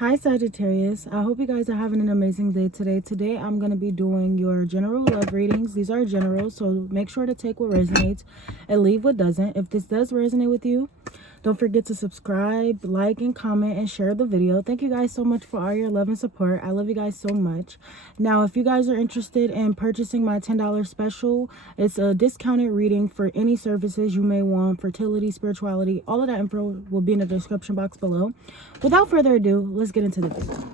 Hi Sagittarius, I hope you guys are having an amazing day today. Today I'm going to be doing your general love readings. These are general, so make sure to take what resonates and leave what doesn't. If this does resonate with you, don't forget to subscribe, like, and comment, and share the video. Thank you guys so much for all your love and support. I love you guys so much. Now, if you guys are interested in purchasing my $10 special, it's a discounted reading for any services you may want, fertility, spirituality. All of that info will be in the description box below. Without further ado, let's get into the video.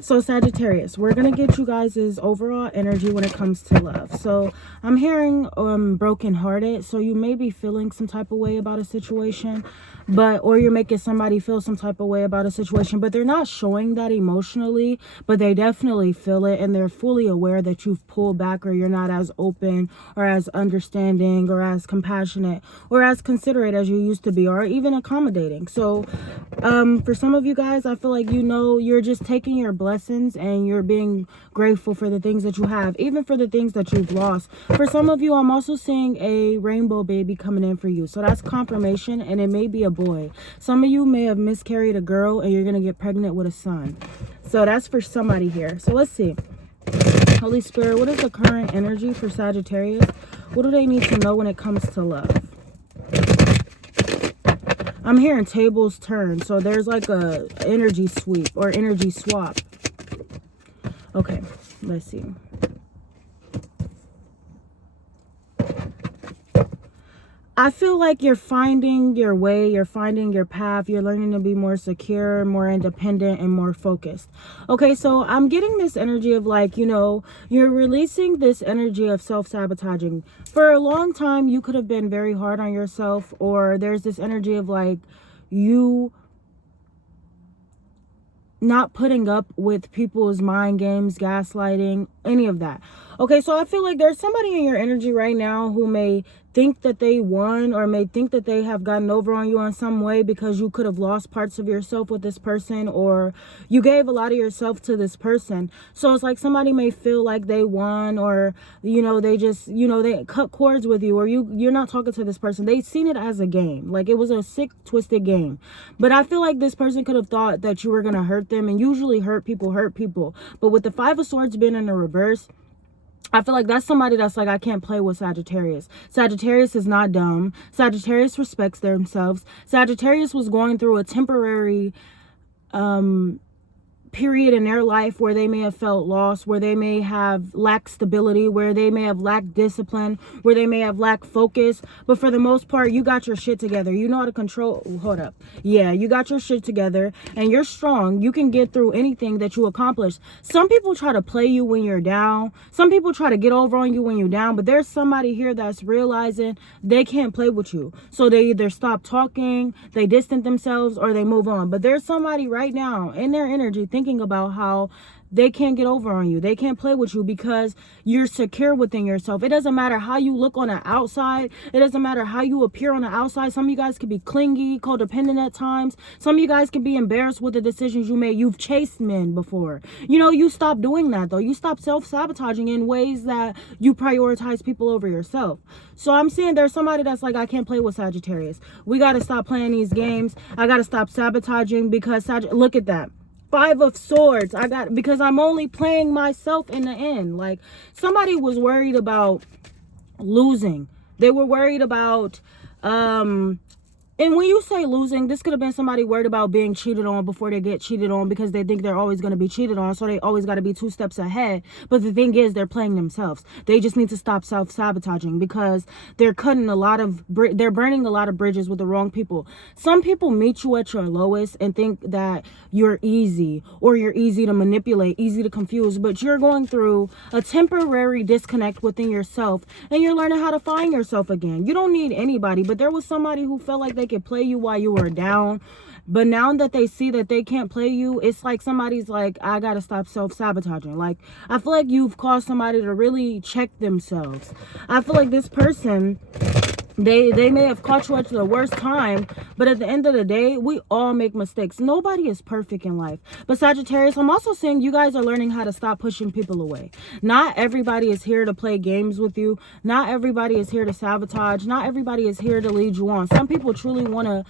So Sagittarius, we're going to get you guys' overall energy when it comes to love. So I'm hearing brokenhearted. So you may be feeling some type of way about a situation, or you're making somebody feel some type of way about a situation, but they're not showing that emotionally, but they definitely feel it, and they're fully aware that you've pulled back, or you're not as open or as understanding or as compassionate or as considerate as you used to be, or even accommodating. So for some of you guys, I feel like, you're just taking your blessings and you're being grateful for the things that you have, even for the things that you've lost. For some of you, I'm also seeing a rainbow baby coming in for you. So that's confirmation, and it may be a boy. Some of you may have miscarried a girl and you're going to get pregnant with a son. So that's for somebody here. So let's see. Holy Spirit, what is the current energy for Sagittarius? What do they need to know when it comes to love? I'm hearing tables turn. So there's like a energy sweep or energy swap. Okay, let's see. I feel like you're finding your way, you're finding your path, you're learning to be more secure, more independent, and more focused. Okay, so I'm getting this energy of like, you're releasing this energy of self-sabotaging. For a long time, you could have been very hard on yourself, or there's this energy of like you not putting up with people's mind games, gaslighting, any of that. Okay, so I feel like there's somebody in your energy right now who may think that they won, or may think that they have gotten over on you in some way, because you could have lost parts of yourself with this person, or you gave a lot of yourself to this person. So it's like somebody may feel like they won, or they just they cut cords with you, or you're not talking to this person. They've seen it as a game, like it was a sick, twisted game. But I feel like this person could have thought that you were gonna hurt them, and usually hurt people. But with the Five of Swords being in the reverse, I feel like that's somebody that's like, I can't play with Sagittarius. Sagittarius is not dumb. Sagittarius respects themselves. Sagittarius was going through a temporary period in their life where they may have felt lost, where they may have lacked stability, where they may have lacked discipline, where they may have lacked focus. But for the most part, you got your shit together. You know how to control. Hold up. Yeah, you got your shit together and you're strong. You can get through anything that you accomplish. Some people try to play you when you're down. Some people try to get over on you when you're down. But there's somebody here that's realizing they can't play with you. So they either stop talking, they distance themselves, or they move on. But there's somebody right now in their energy thinking about how they can't get over on you. They can't play with you because you're secure within yourself. It doesn't matter how you look on the outside. It doesn't matter how you appear on the outside. Some of you guys can be clingy, codependent at times. Some of you guys can be embarrassed with the decisions you made. You've chased men before. You stop doing that though. You stop self-sabotaging in ways that you prioritize people over yourself. So I'm saying there's somebody that's like, I can't play with Sagittarius. We got to stop playing these games. I got to stop sabotaging because look at that. Five of Swords. Because I'm only playing myself in the end. Like, somebody was worried about losing. They were worried about and when you say losing, this could have been somebody worried about being cheated on before they get cheated on, because they think they're always going to be cheated on, so they always got to be 2 steps ahead. But the thing is, they're playing themselves. They just need to stop self-sabotaging, because they're burning a lot of bridges with the wrong people. Some people meet you at your lowest and think that you're easy, or you're easy to manipulate, easy to confuse, but you're going through a temporary disconnect within yourself, and you're learning how to find yourself again. You don't need anybody, but there was somebody who felt like they could play you while you were down, but now that they see that they can't play you, it's like somebody's like, I gotta stop self-sabotaging. Like, I feel like you've caused somebody to really check themselves. I feel like this person, they may have caught you at the worst time, but at the end of the day, we all make mistakes. Nobody is perfect in life. But Sagittarius, I'm also saying you guys are learning how to stop pushing people away. Not everybody is here to play games with you. Not everybody is here to sabotage. Not everybody is here to lead you on. Some people truly want to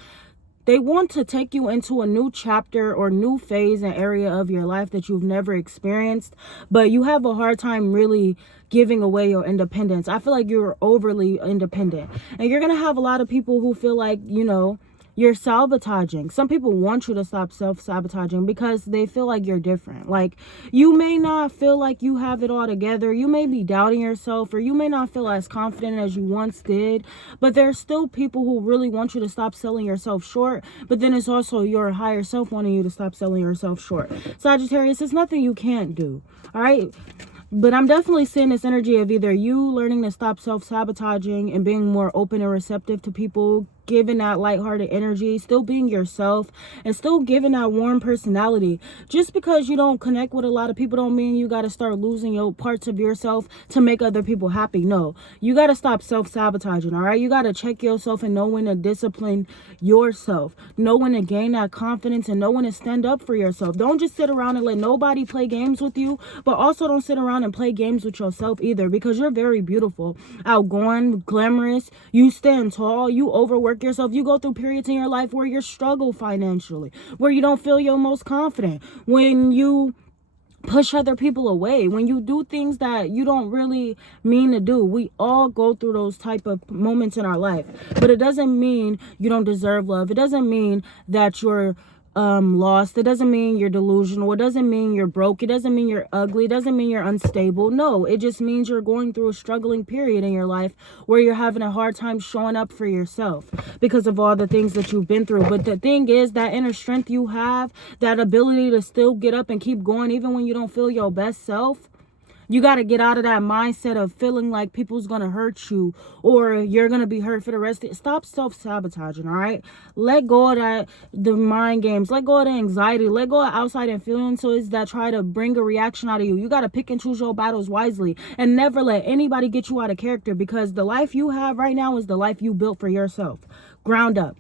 They want to take you into a new chapter or new phase and area of your life that you've never experienced, but you have a hard time really giving away your independence. I feel like you're overly independent, and you're going to have a lot of people who feel like, you know, you're sabotaging. Some people want you to stop self-sabotaging because they feel like you're different. Like, you may not feel like you have it all together. You may be doubting yourself, or you may not feel as confident as you once did. But there's still people who really want you to stop selling yourself short. But then it's also your higher self wanting you to stop selling yourself short. Sagittarius, it's nothing you can't do. All right? But I'm definitely seeing this energy of either you learning to stop self-sabotaging and being more open and receptive to people, giving that lighthearted energy, still being yourself, and still giving that warm personality. Just because you don't connect with a lot of people don't mean you got to start losing your parts of yourself to make other people happy. No, you got to stop self-sabotaging, all right? You got to check yourself and know when to discipline yourself, know when to gain that confidence, and know when to stand up for yourself. Don't just sit around and let nobody play games with you, but also don't sit around and play games with yourself either, because you're very beautiful, outgoing, glamorous, you stand tall, you overwork yourself. You go through periods in your life where you struggle financially, where you don't feel your most confident, when you push other people away, when you do things that you don't really mean to do. We all go through those type of moments in our life, but it doesn't mean you don't deserve love. It doesn't mean that you're lost. It doesn't mean you're delusional. It doesn't mean you're broke. It doesn't mean you're ugly. It doesn't mean you're unstable. No, it just means you're going through a struggling period in your life where you're having a hard time showing up for yourself because of all the things that you've been through. But the thing is, that inner strength you have, that ability to still get up and keep going even when you don't feel your best self, you got to get out of that mindset of feeling like people's going to hurt you or you're going to be hurt for the rest of it. Stop self-sabotaging, all right? Let go of the mind games. Let go of the anxiety. Let go of outside influences that try to bring a reaction out of you. You got to pick and choose your battles wisely and never let anybody get you out of character, because the life you have right now is the life you built for yourself. Ground up.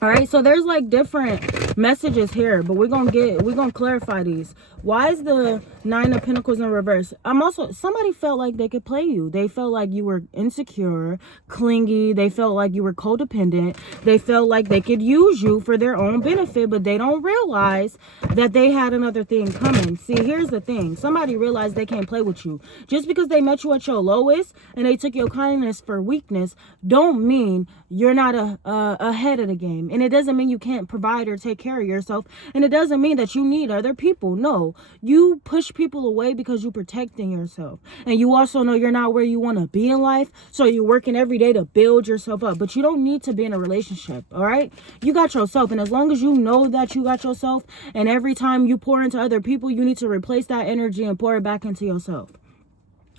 All right, so there's like different messages here, but we're gonna clarify these. Why is the Nine of Pentacles in reverse? Somebody felt like they could play you. They felt like you were insecure, clingy. They felt like you were codependent. They felt like they could use you for their own benefit, but they don't realize that they had another thing coming. See, here's the thing. Somebody realized they can't play with you. Just because they met you at your lowest and they took your kindness for weakness, don't mean you're not ahead of the game. And it doesn't mean you can't provide or take care of yourself. And it doesn't mean that you need other people. No, you push people away because you're protecting yourself. And you also know you're not where you want to be in life. So you're working every day to build yourself up. But you don't need to be in a relationship, all right? You got yourself. And as long as you know that you got yourself, and every time you pour into other people, you need to replace that energy and pour it back into yourself.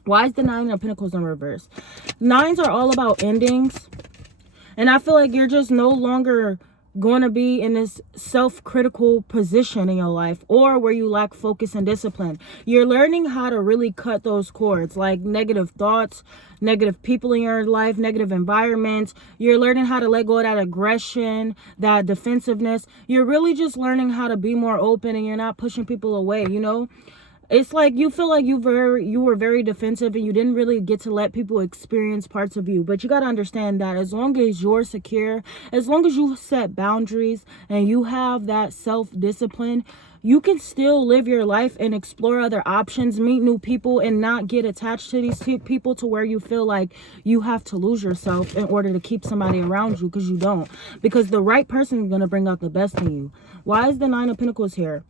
Why is the Nine of Pentacles in reverse? Nines are all about endings. And I feel like you're just no longer going to be in this self-critical position in your life, or where you lack focus and discipline. You're learning how to really cut those cords, like negative thoughts, negative people in your life, negative environments. You're learning how to let go of that aggression, that defensiveness. You're really just learning how to be more open, and you're not pushing people away, you know? It's like you feel like you were very defensive and you didn't really get to let people experience parts of you. But you got to understand that as long as you're secure, as long as you set boundaries and you have that self-discipline, you can still live your life and explore other options, meet new people, and not get attached to these people to where you feel like you have to lose yourself in order to keep somebody around you, because you don't. Because the right person is going to bring out the best in you. Why is the Nine of Pentacles here?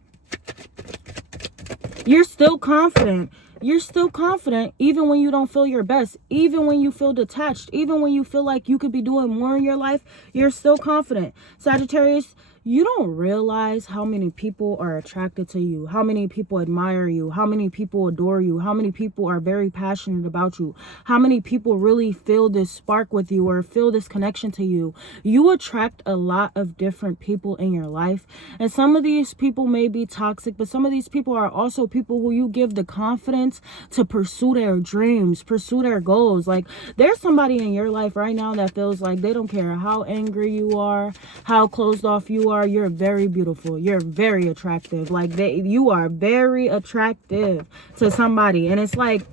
You're still confident. You're still confident even when you don't feel your best, even when you feel detached, even when you feel like you could be doing more in your life, you're still confident. Sagittarius, you don't realize how many people are attracted to you, how many people admire you, how many people adore you, how many people are very passionate about you, how many people really feel this spark with you or feel this connection to you. You attract a lot of different people in your life, and some of these people may be toxic, but some of these people are also people who you give the confidence to pursue their dreams, pursue their goals. Like, there's somebody in your life right now that feels like they don't care how angry you are, how closed off you are. You're very beautiful. You're very attractive. Like, you are very attractive to somebody. And it's like,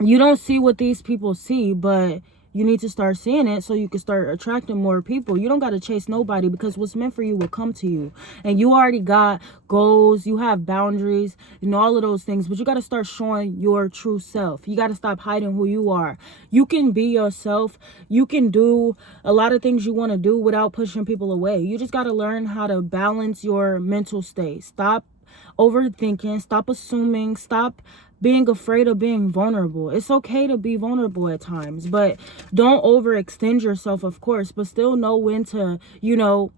you don't see what these people see, but You need to start seeing it so you can start attracting more people. You don't got to chase nobody, because what's meant for you will come to you. And you already got goals, you have boundaries, and all of those things. But you got to start showing your true self. You got to stop hiding who you are. You can be yourself. You can do a lot of things you want to do without pushing people away. You just got to learn how to balance your mental state. Stop overthinking. Stop assuming. Stop being afraid of being vulnerable. It's okay to be vulnerable at times, but don't overextend yourself, of course, but still know when to, know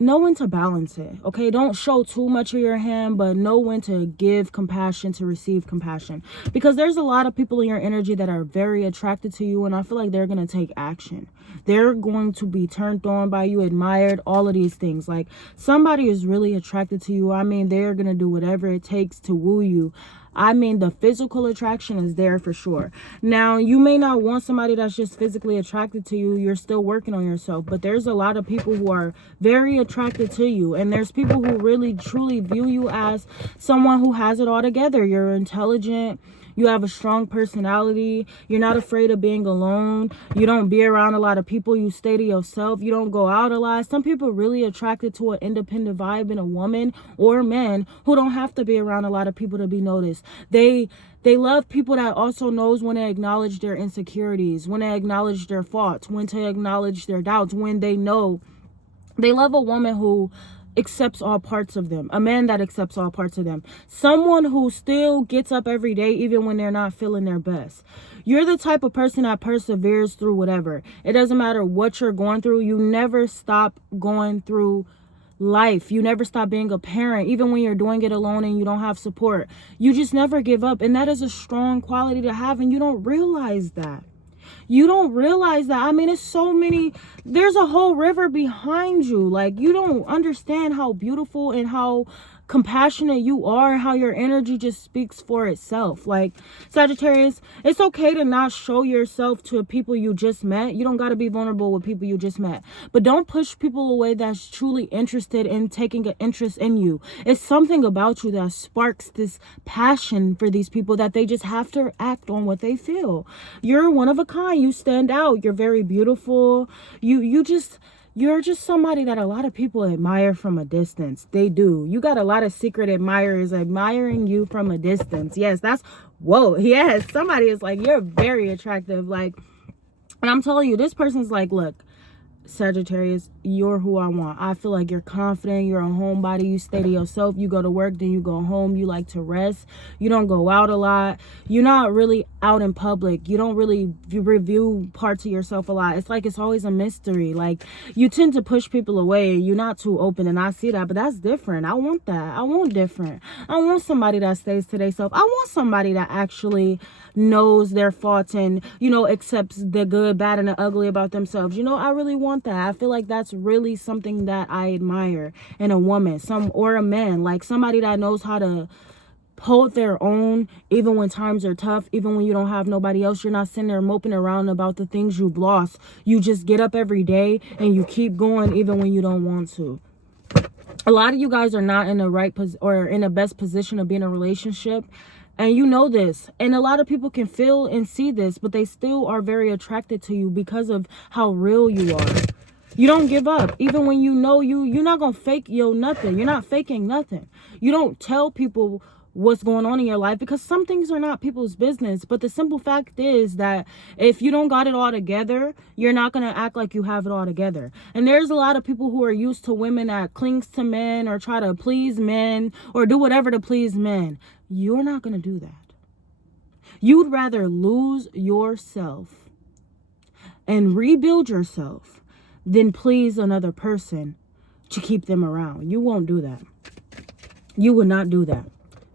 when to balance it. Okay, don't show too much of your hand, but know when to give compassion to receive compassion, because there's a lot of people in your energy that are very attracted to you, and I feel like they're going to take action. They're going to be turned on by you, admired, all of these things. Like, somebody is really attracted to you. I mean, they're going to do whatever it takes to woo you. I mean, the physical attraction is there for sure. Now, you may not want somebody that's just physically attracted to you. You're still working on yourself. But there's a lot of people who are very attracted to you. And there's people who really, truly view you as someone who has it all together. You're intelligent. You have a strong personality. You're not afraid of being alone. You don't be around a lot of people. You stay to yourself. You don't go out a lot. Some people are really attracted to an independent vibe in a woman or a man who don't have to be around a lot of people to be noticed. They love people that also knows when to acknowledge their insecurities, when to acknowledge their faults, when to acknowledge their doubts, when they know. They love a woman who accepts all parts of them, a man that accepts all parts of them, someone who still gets up every day even when they're not feeling their best. You're the type of person that perseveres through whatever. It doesn't matter what you're going through. You never stop going through life. You never stop being a parent, even when you're doing it alone and you don't have support. You just never give up, and that is a strong quality to have, and you don't realize that. You don't realize that. I mean, it's so many, there's a whole river behind you. Like, you don't understand how beautiful and how compassionate you are, and how your energy just speaks for itself. Like, Sagittarius, it's okay to not show yourself to people you just met. You don't got to be vulnerable with people you just met, but don't push people away that's truly interested in taking an interest in you. It's something about you that sparks this passion for these people that they just have to act on what they feel. You're one of a kind. You stand out. You're very beautiful. You're just somebody that a lot of people admire from a distance. They do. You got a lot of secret admirers admiring you from a distance. Yes, whoa. Yes, somebody is like, you're very attractive. Like, and I'm telling you, this person's like, look, Sagittarius, you're who I want. I feel like you're confident. You're a homebody. You stay to yourself. You go to work, then you go home. You like to rest. You don't go out a lot. You're not really out in public. You don't really review parts of yourself a lot. It's like it's always a mystery. Like, you tend to push people away. You're not too open, and I see that, but that's different. I want that. I want different. I want somebody that stays to themselves. I want somebody that actually knows their faults and, accepts the good, bad, and the ugly about themselves. I really want that. I feel like that's really something that I admire in a woman, or a man, like somebody that knows how to hold their own even when times are tough, even when you don't have nobody else. You're not sitting there moping around about the things you've lost. You just get up every day and you keep going even when you don't want to. A lot of you guys are not in the right or in the best position to be in a relationship. And you know this, and a lot of people can feel and see this, but they still are very attracted to you because of how real you are. You don't give up, even when you're not gonna fake nothing. You're not faking nothing. You don't tell people what's going on in your life, because some things are not people's business. But the simple fact is that if you don't got it all together, you're not going to act like you have it all together. And there's a lot of people who are used to women that clings to men or try to please men or do whatever to please men. You're not going to do that. You'd rather lose yourself and rebuild yourself than please another person to keep them around. You won't do that. You would not do that.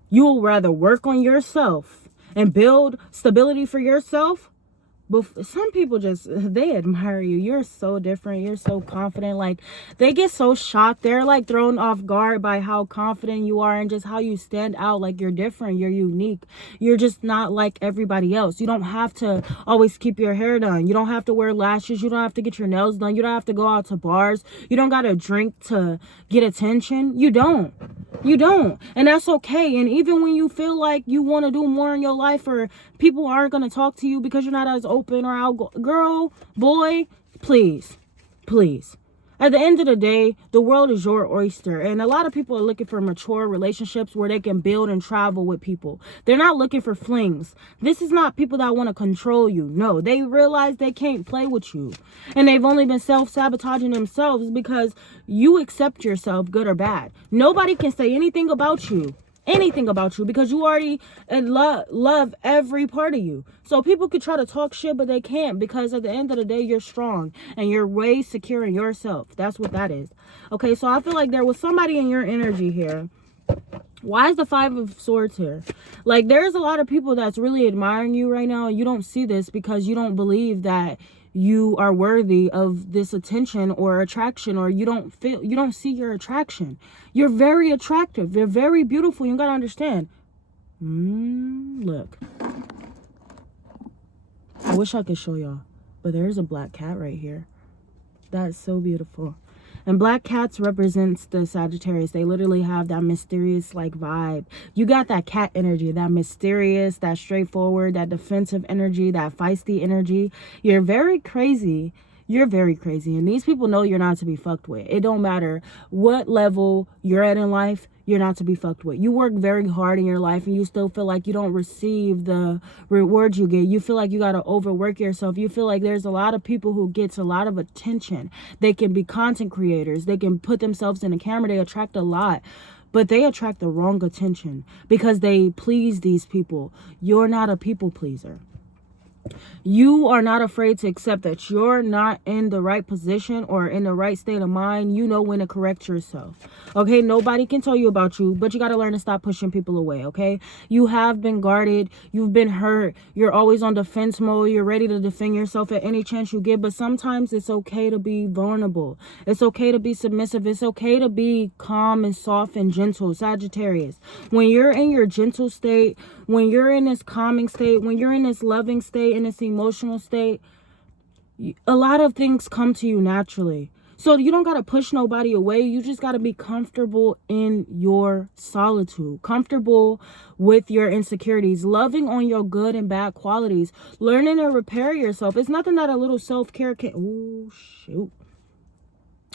You'll rather work on yourself and build stability for yourself. But some people they admire you. You're so different. You're so confident. Like, they get so shocked. They're like thrown off guard by how confident you are and just how you stand out. Like, you're different. You're unique. You're just not like everybody else. You don't have to always keep your hair done. You don't have to wear lashes. You don't have to get your nails done. You don't have to go out to bars. You don't got to drink to get attention. You don't. You don't. And that's okay. And even when you feel like you want to do more in your life, or people aren't going to talk to you because you're not as open or outgoing, girl, boy, please, please. At the end of the day, the world is your oyster. And a lot of people are looking for mature relationships where they can build and travel with people. They're not looking for flings. This is not people that want to control you. No, they realize they can't play with you. And they've only been self-sabotaging themselves because you accept yourself, good or bad. Nobody can say anything about you. Because you already love every part of you. So people could try to talk shit, but they can't, because at the end of the day, you're strong and you're way secure in yourself. That's what that is. Okay, so I feel like there was somebody in your energy here. Why is the 5 of Swords here? Like, there's a lot of people that's really admiring you right now. You don't see this because you don't believe that you are worthy of this attention or attraction, or you don't see your attraction. You're very attractive. You're very beautiful. You gotta understand. Look. I wish I could show y'all, but there's a black cat right here. That's so beautiful. And black cats represents the Sagittarius. They literally have that mysterious like vibe. You got that cat energy, that mysterious, that straightforward, that defensive energy, that feisty energy. You're very crazy. You're very crazy. And these people know you're not to be fucked with. It don't matter what level you're at in life, you're not to be fucked with. You work very hard in your life and you still feel like you don't receive the rewards you get. You feel like you got to overwork yourself. You feel like there's a lot of people who gets a lot of attention. They can be content creators. They can put themselves in the camera. They attract a lot. But they attract the wrong attention because they please these people. You're not a people pleaser. You are not afraid to accept that you're not in the right position or in the right state of mind. You know when to correct yourself. Okay, nobody can tell you about you, but you got to learn to stop pushing people away. Okay, you have been guarded. You've been hurt. You're always on defense mode. You're ready to defend yourself at any chance you get. But sometimes it's okay to be vulnerable. It's okay to be submissive. It's okay to be calm and soft and gentle. Sagittarius, when you're in your gentle state, when you're in this calming state, when you're in this loving state, in this emotional state, a lot of things come to you naturally. So you don't got to push nobody away. You just got to be comfortable in your solitude, comfortable with your insecurities, loving on your good and bad qualities, learning to repair yourself. It's nothing that a little self-care can. Oh, shoot.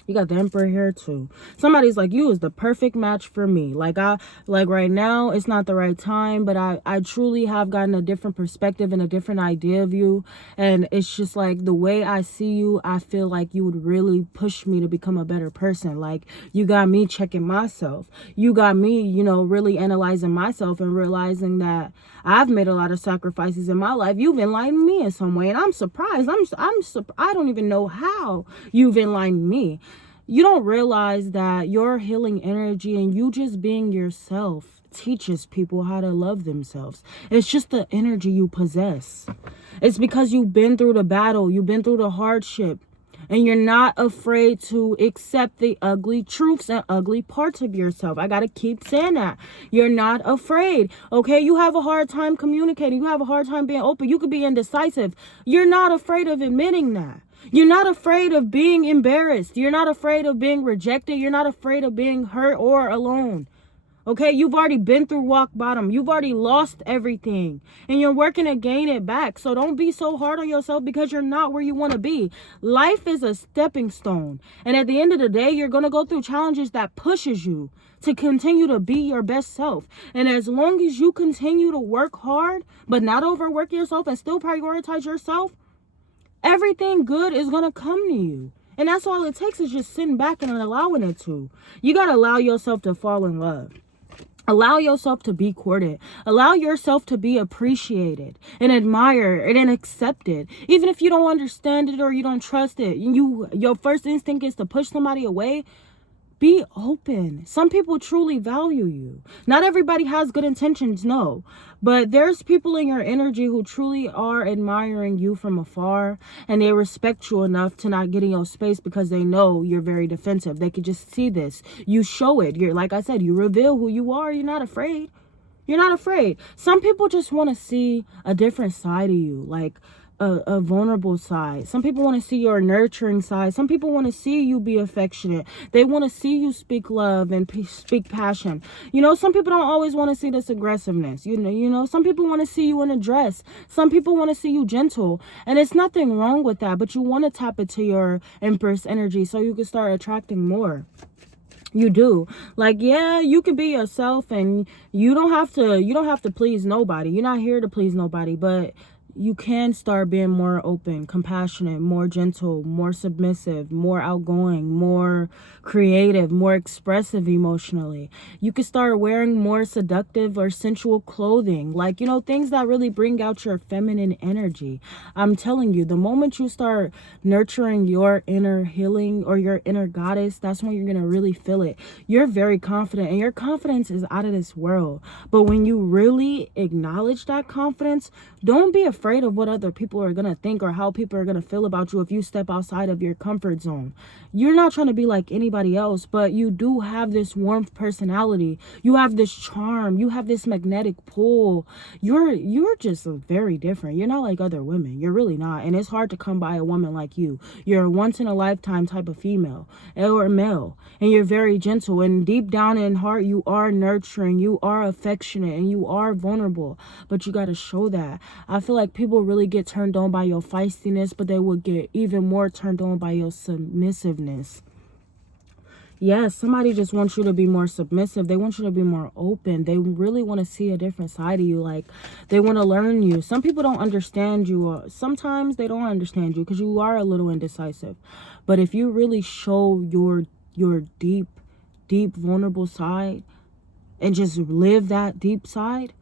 You got the Emperor here too. Somebody's like, you is the perfect match for me. Like right now, it's not the right time, but I truly have gotten a different perspective and a different idea of you. And it's just like the way I see you, I feel like you would really push me to become a better person. Like, you got me checking myself. You got me, really analyzing myself and realizing that I've made a lot of sacrifices in my life. You've enlightened me in some way, and I'm surprised. I don't even know how you've enlightened me. You don't realize that your healing energy and you just being yourself teaches people how to love themselves. It's just the energy you possess. It's because you've been through the battle, you've been through the hardship, and you're not afraid to accept the ugly truths and ugly parts of yourself. I gotta keep saying that. You're not afraid. Okay, you have a hard time communicating. You have a hard time being open. You could be indecisive. You're not afraid of admitting that. You're not afraid of being embarrassed. You're not afraid of being rejected. You're not afraid of being hurt or alone. Okay, you've already been through rock bottom. You've already lost everything. And you're working to gain it back. So don't be so hard on yourself because you're not where you want to be. Life is a stepping stone. And at the end of the day, you're going to go through challenges that pushes you to continue to be your best self. And as long as you continue to work hard, but not overwork yourself and still prioritize yourself, everything good is going to come to you. And that's all it takes, is just sitting back and allowing it to. You got to allow yourself to fall in love. Allow yourself to be courted. Allow yourself to be appreciated and admired and accepted. Even if you don't understand it or you don't trust it, your first instinct is to push somebody away. Be open. Some people truly value you. Not everybody has good intentions, no. But there's people in your energy who truly are admiring you from afar, and they respect you enough to not get in your space because they know you're very defensive. They could just see this. You show it. You're, like I said, you reveal who you are. You're not afraid. You're not afraid. Some people just want to see a different side of you, like a vulnerable side. Some people want to see your nurturing side. Some people want to see you be affectionate. They want to see you speak love and speak passion. You know, some people don't always want to see this aggressiveness. You know, some people want to see you in a dress. Some people want to see you gentle. And it's nothing wrong with that, but you want to tap into your Empress energy so you can start attracting more. You do. Like, yeah, you can be yourself, and you don't have to please nobody. You're not here to please nobody, but you can start being more open, compassionate, more gentle, more submissive, more outgoing, more creative, more expressive emotionally. You can start wearing more seductive or sensual clothing, like, you know, things that really bring out your feminine energy. I'm telling you, the moment you start nurturing your inner healing or your inner goddess, that's when you're going to really feel it. You're very confident, and your confidence is out of this world. But when you really acknowledge that confidence, don't be afraid of what other people are going to think or how people are going to feel about you if you step outside of your comfort zone. You're not trying to be like anybody else, but you do have this warmth personality. You have this charm. You have this magnetic pull. You're just very different. You're not like other women. You're really not. And it's hard to come by a woman like you. You're a once in a lifetime type of female or male. And you're very gentle. And deep down in heart, you are nurturing. You are affectionate. And you are vulnerable. But you got to show that. I feel like people really get turned on by your feistiness, but they would get even more turned on by your submissiveness. Yes, somebody just wants you to be more submissive. They want you to be more open. They really want to see a different side of you. Like, they want to learn you. Some people don't understand you. Sometimes they don't understand you because you are a little indecisive. But if you really show your deep, vulnerable side and just live that deep side,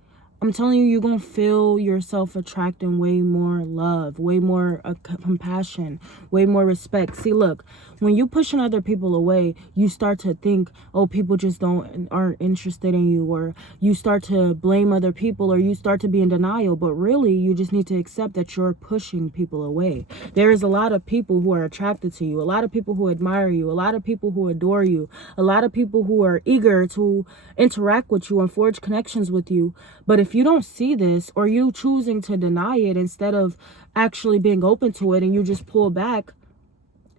I'm telling you, you're going to feel yourself attracting way more love, way more compassion, way more respect. See, look, when you pushing other people away, you start to think, oh, people just aren't interested in you, or you start to blame other people, or you start to be in denial. But really, you just need to accept that you're pushing people away. There is a lot of people who are attracted to you, a lot of people who admire you, a lot of people who adore you, a lot of people who are eager to interact with you and forge connections with you. But if you don't see this, or you choosing to deny it instead of actually being open to it, and you just pull back,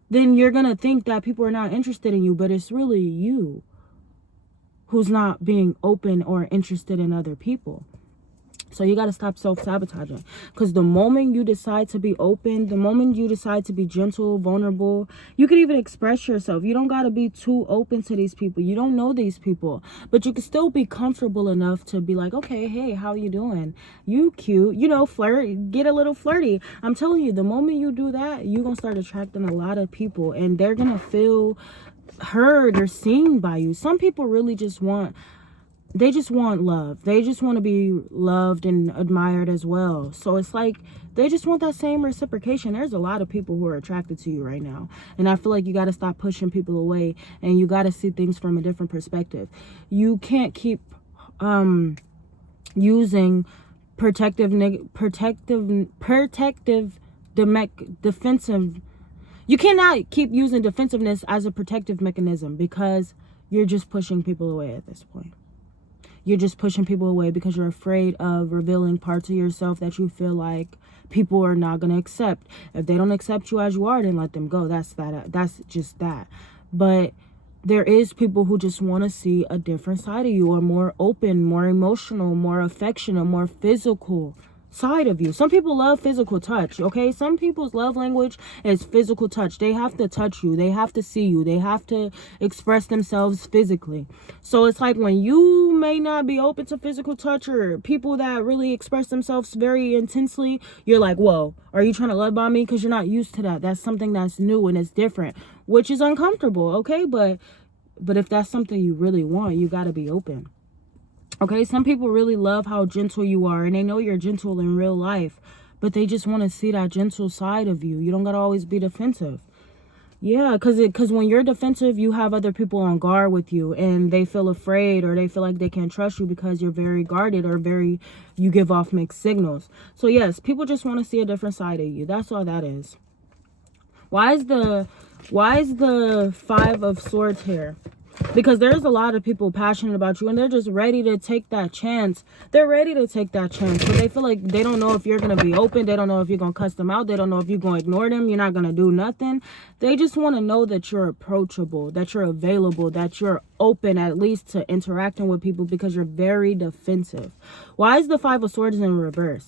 then you're going to think that people are not interested in you, but it's really you who's not being open or interested in other people. So you got to stop self-sabotaging, because the moment you decide to be open, the moment you decide to be gentle, vulnerable, you can even express yourself. You don't got to be too open to these people. You don't know these people, but you can still be comfortable enough to be like, okay, hey, how you doing? You cute, you know, flirt, get a little flirty. I'm telling you, the moment you do that, you're going to start attracting a lot of people, and they're going to feel heard or seen by you. Some people really just want love. They just want to be loved and admired as well. So it's like they just want that same reciprocation. There's a lot of people who are attracted to you right now. And I feel like you got to stop pushing people away, and you got to see things from a different perspective. You can't keep using defensive. You cannot keep using defensiveness as a protective mechanism, because you're just pushing people away at this point. You're just pushing people away because you're afraid of revealing parts of yourself that you feel like people are not going to accept. If they don't accept you as you are, then let them go. That's just that. But there is people who just want to see a different side of you, or more open, more emotional, more affectionate, more physical side of you. Some people love physical touch, okay? Some people's love language is physical touch. They have to touch you. They have to see you. They have to express themselves physically. So it's like, when you may not be open to physical touch, or people that really express themselves very intensely, you're like, whoa, are you trying to love bomb me? Because you're not used to that. That's something that's new and it's different, which is uncomfortable, okay? But if that's something you really want, you got to be open. Okay, some people really love how gentle you are, and they know you're gentle in real life, but they just want to see that gentle side of you. You don't got to always be defensive. Yeah, because when you're defensive, you have other people on guard with you, and they feel afraid, or they feel like they can't trust you because you're very guarded, or you give off mixed signals. So yes, people just want to see a different side of you. That's all that is. Why is the 5 of Swords here? Because there's a lot of people passionate about you and they're just ready to take that chance. They're ready to take that chance, but they feel like they don't know if you're going to be open. They don't know if you're going to cuss them out. They don't know if you're going to ignore them. You're not going to do nothing. They just want to know that you're approachable, that you're available, that you're open at least to interacting with people, because you're very defensive. Why is the Five of Swords in reverse?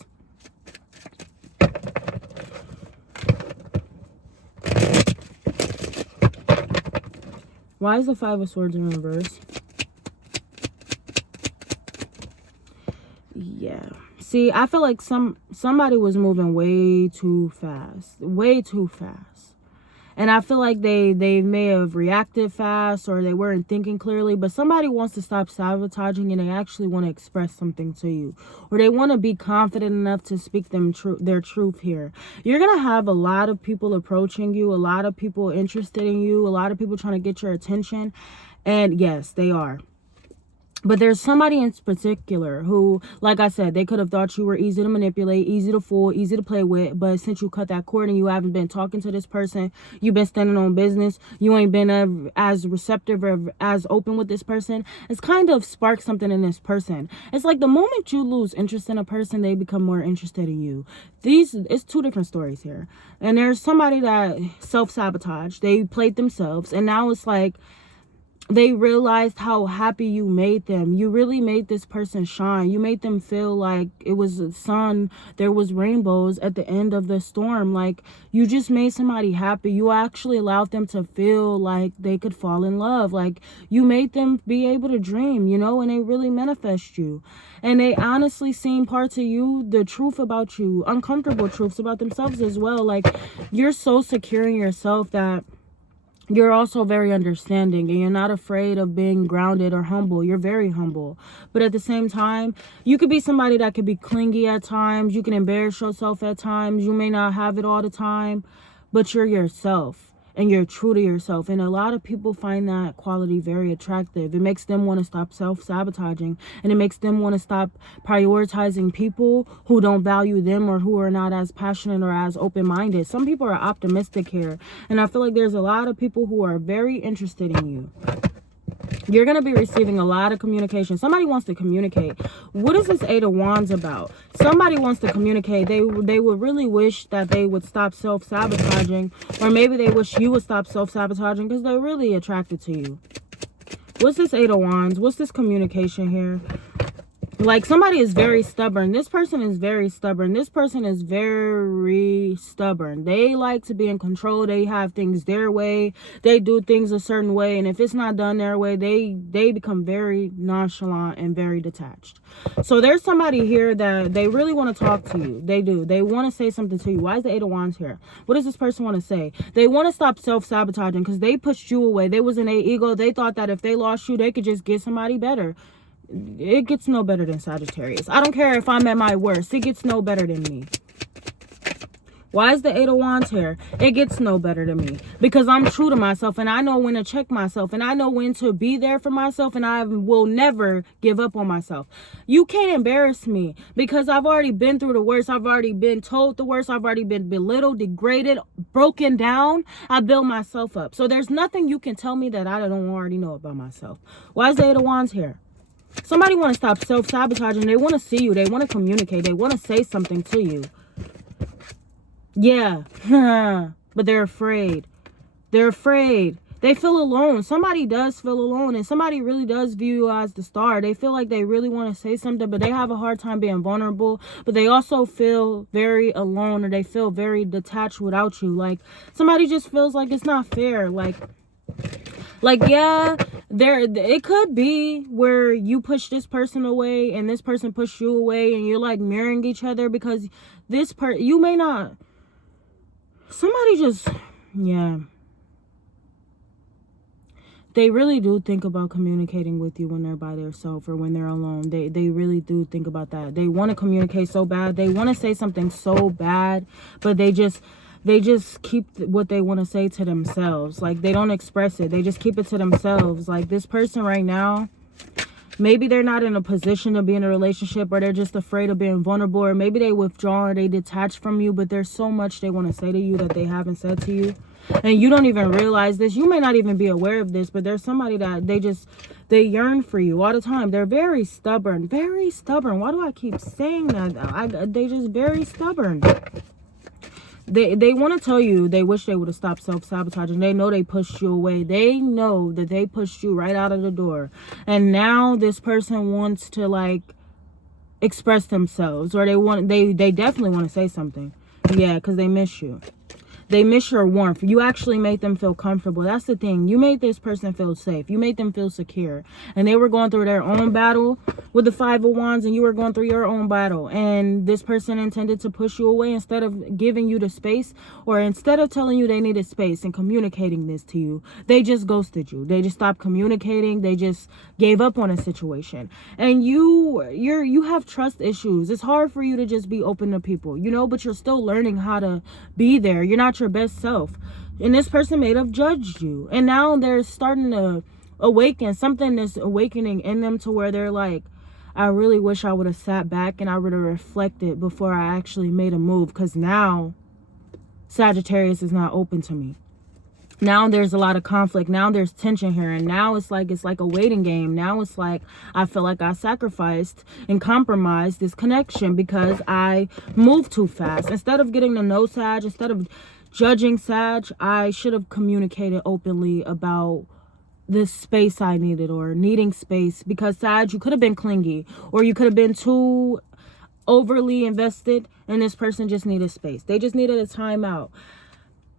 Why is the Five of Swords in reverse? Yeah. See, I feel like somebody was moving way too fast. Way too fast. And I feel like they may have reacted fast, or they weren't thinking clearly, but somebody wants to stop sabotaging and they actually want to express something to you, or they want to be confident enough to speak their truth here. You're going to have a lot of people approaching you, a lot of people interested in you, a lot of people trying to get your attention. And yes, they are. But there's somebody in particular who, like I said, they could have thought you were easy to manipulate, easy to fool, easy to play with. But since you cut that cord and you haven't been talking to this person, you've been standing on business, you ain't been as receptive or as open with this person, it's kind of sparked something in this person. It's like the moment you lose interest in a person, they become more interested in you. It's two different stories here. And there's somebody that self-sabotage. They played themselves. And now it's like, they realized how happy you made them. You really made this person shine. You made them feel like it was the sun. There was rainbows at the end of the storm. Like, you just made somebody happy. You actually allowed them to feel like they could fall in love. Like, you made them be able to dream, you know, and they really manifest you. And they honestly seen parts of you, the truth about you, uncomfortable truths about themselves as well. Like, you're so secure in yourself that you're also very understanding, and you're not afraid of being grounded or humble. You're very humble. But at the same time, you could be somebody that could be clingy at times. You can embarrass yourself at times. You may not have it all the time, but you're yourself and you're true to yourself. And a lot of people find that quality very attractive. It makes them want to stop self-sabotaging, and it makes them want to stop prioritizing people who don't value them or who are not as passionate or as open-minded. Some people are optimistic here, and I feel like there's a lot of people who are very interested in you. You're going to be receiving a lot of communication. Somebody wants to communicate. What is this Eight of Wands about? Somebody wants to communicate. They would really wish that they would stop self-sabotaging, or maybe they wish you would stop self-sabotaging because they're really attracted to you. What's this Eight of Wands? What's this communication here? Like, somebody is very stubborn. This person is very stubborn. This person is very stubborn. They like to be in control. They have things their way. They do things a certain way. And if it's not done their way, they become very nonchalant and very detached. So there's somebody here that they really want to talk to you. They do. They want to say something to you. Why is the Eight of Wands here? What does this person want to say? They want to stop self-sabotaging because they pushed you away. They was in their ego. They thought that if they lost you, they could just get somebody better. It gets no better than Sagittarius. I don't care if I'm at my worst. It gets no better than me. Why is the Eight of Wands here? It gets no better than me. Because I'm true to myself, and I know when to check myself, and I know when to be there for myself, and I will never give up on myself. You can't embarrass me because I've already been through the worst. I've already been told the worst. I've already been belittled, degraded, broken down. I built myself up. So there's nothing you can tell me that I don't already know about myself. Why is the Eight of Wands here? Somebody want to stop self-sabotaging. They want to see you. They want to communicate. They want to say something to you. Yeah. But they're afraid. They're afraid. They feel alone. Somebody does feel alone. And somebody really does view you as the star. They feel like they really want to say something, but they have a hard time being vulnerable. But they also feel very alone, or they feel very detached without you. Like, somebody just feels like it's not fair. Like, yeah, it could be where you push this person away and this person pushed you away, and you're like mirroring each other because you may not. Somebody just, yeah. They really do think about communicating with you when they're by themselves or when they're alone. They really do think about that. They want to communicate so bad. They want to say something so bad, but they just keep what they want to say to themselves. Like, they don't express it. They just keep it to themselves. Like, this person right now, maybe they're not in a position to be in a relationship, or they're just afraid of being vulnerable, or maybe they withdraw or they detach from you, but there's so much they want to say to you that they haven't said to you. And you don't even realize this. You may not even be aware of this, but there's somebody that they yearn for you all the time. They're very stubborn. Very stubborn. Why do I keep saying that? They just very stubborn. They want to tell you they wish they would have stopped self-sabotaging. They know they pushed you away. They know that they pushed you right out of the door. And now this person wants to like express themselves, or they definitely want to say something. Yeah, because they miss you. They miss your warmth. You actually made them feel comfortable. That's the thing. You made this person feel safe. You made them feel secure. And they were going through their own battle with the Five of Wands, and you were going through your own battle. And this person intended to push you away instead of giving you the space, or instead of telling you they needed space and communicating this to you. They just ghosted you. They just stopped communicating. They just gave up on a situation. And you have trust issues. It's hard for you to just be open to people, you know, but you're still learning how to be there. You're not your best self, and this person may have judged you, and now they're starting to awaken. Something is awakening in them to where they're like, I really wish I would have sat back and I would have reflected before I actually made a move, because now Sagittarius is not open to me. Now there's a lot of conflict. Now there's tension here, and now it's like a waiting game. Now it's like I feel like I sacrificed and compromised this connection because I moved too fast. Instead of getting to know Sag, instead of judging Sag, I should have communicated openly about this space I needed, or needing space, because Sag, you could have been clingy, or you could have been too overly invested, and this person just needed space. They just needed a timeout.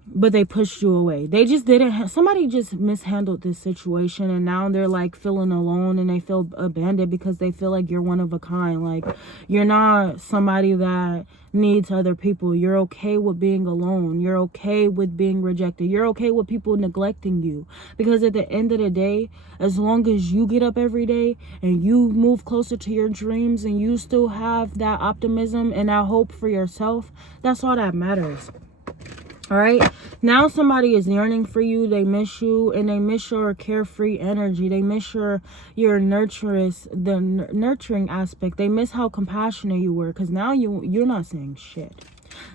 But they pushed you away. They just didn't. Somebody just mishandled this situation, and now they're like feeling alone, and they feel abandoned because they feel like you're one of a kind. Like you're not somebody that needs other people. You're okay with being alone. You're okay with being rejected. You're okay with people neglecting you, because at the end of the day, as long as you get up every day and you move closer to your dreams, and you still have that optimism and that hope for yourself, that's all that matters. All right, now somebody is yearning for you. They miss you, and they miss your carefree energy. They miss your nurturing aspect. They miss how compassionate you were, because now you're not saying shit.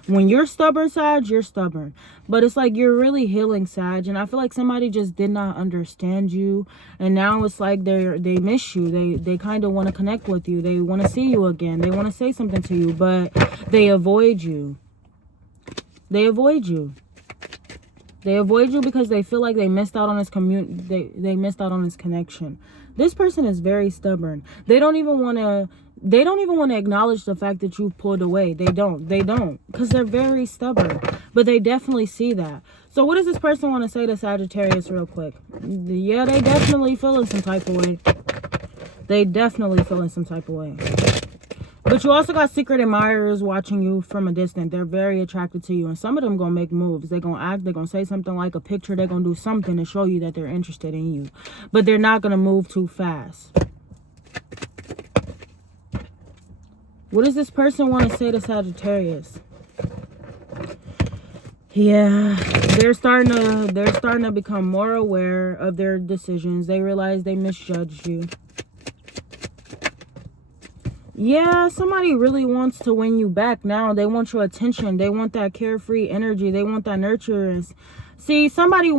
When you're stubborn, Sag, you're stubborn, but it's like you're really healing, Sag. And I feel like somebody just did not understand you, and now it's like they miss you. They kind of want to connect with you. They want to see you again. They want to say something to you, but they avoid you. They avoid you. They avoid you because they feel like they missed out on this they missed out on this connection. This person is very stubborn. They don't even want to acknowledge the fact that you pulled away. They don't. Because they're very stubborn. But they definitely see that. So what does this person want to say to Sagittarius real quick? Yeah, they definitely feeling some type of way. They definitely feeling some type of way. But you also got secret admirers watching you from a distance. They're very attracted to you. And some of them going to make moves. They're going to act. They're going to say something like a picture. They're going to do something to show you that they're interested in you. But they're not going to move too fast. What does this person want to say to Sagittarius? Yeah, they're starting to become more aware of their decisions. They realize they misjudged you. Yeah, somebody really wants to win you back now. They want your attention. They want that carefree energy. They want that nurturance. See, somebody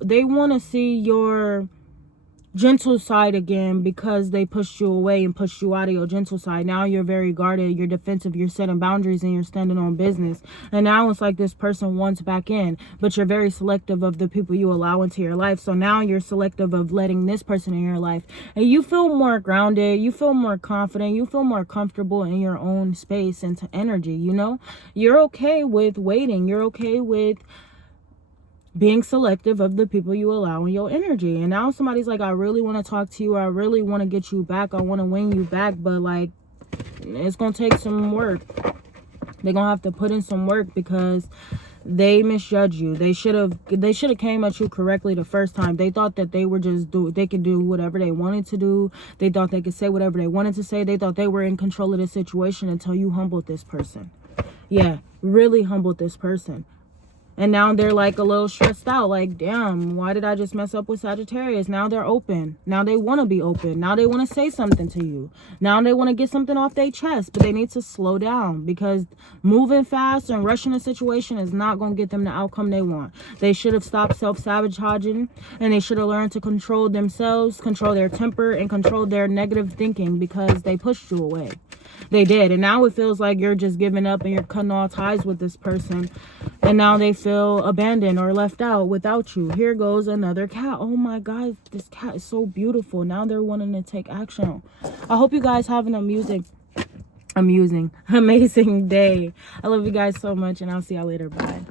they want to see your gentle side again, because they pushed you away and pushed you out of your gentle side. Now you're very guarded. You're defensive. You're setting boundaries, and you're standing on business. And now it's like this person wants back in, but you're very selective of the people you allow into your life. So now you're selective of letting this person in your life, and you feel more grounded. You feel more confident. You feel more comfortable in your own space and energy. You know, you're okay with waiting. You're okay with being selective of the people you allow in your energy. And now somebody's like, I really want to talk to you. I really want to get you back. I want to win you back. But like, it's going to take some work. They're going to have to put in some work, because they misjudge you. They should have came at you correctly the first time. They thought that they could do whatever they wanted to do. They thought they could say whatever they wanted to say. They thought they were in control of the situation until you humbled this person. Yeah, really humbled this person. And now they're like a little stressed out. Like, damn, why did I just mess up with Sagittarius? Now they're open. Now they want to be open. Now they want to say something to you. Now they want to get something off their chest. But they need to slow down, because moving fast and rushing a situation is not going to get them the outcome they want. They should have stopped self-sabotaging, and they should have learned to control themselves, control their temper, and control their negative thinking, because they pushed you away. They did. And now it feels like you're just giving up and you're cutting all ties with this person. And now they feel abandoned or left out without you. Here goes another cat. Oh my God, this cat is so beautiful. Now they're wanting to take action. I hope you guys have an amazing day. I love you guys so much, and I'll see y'all later. Bye.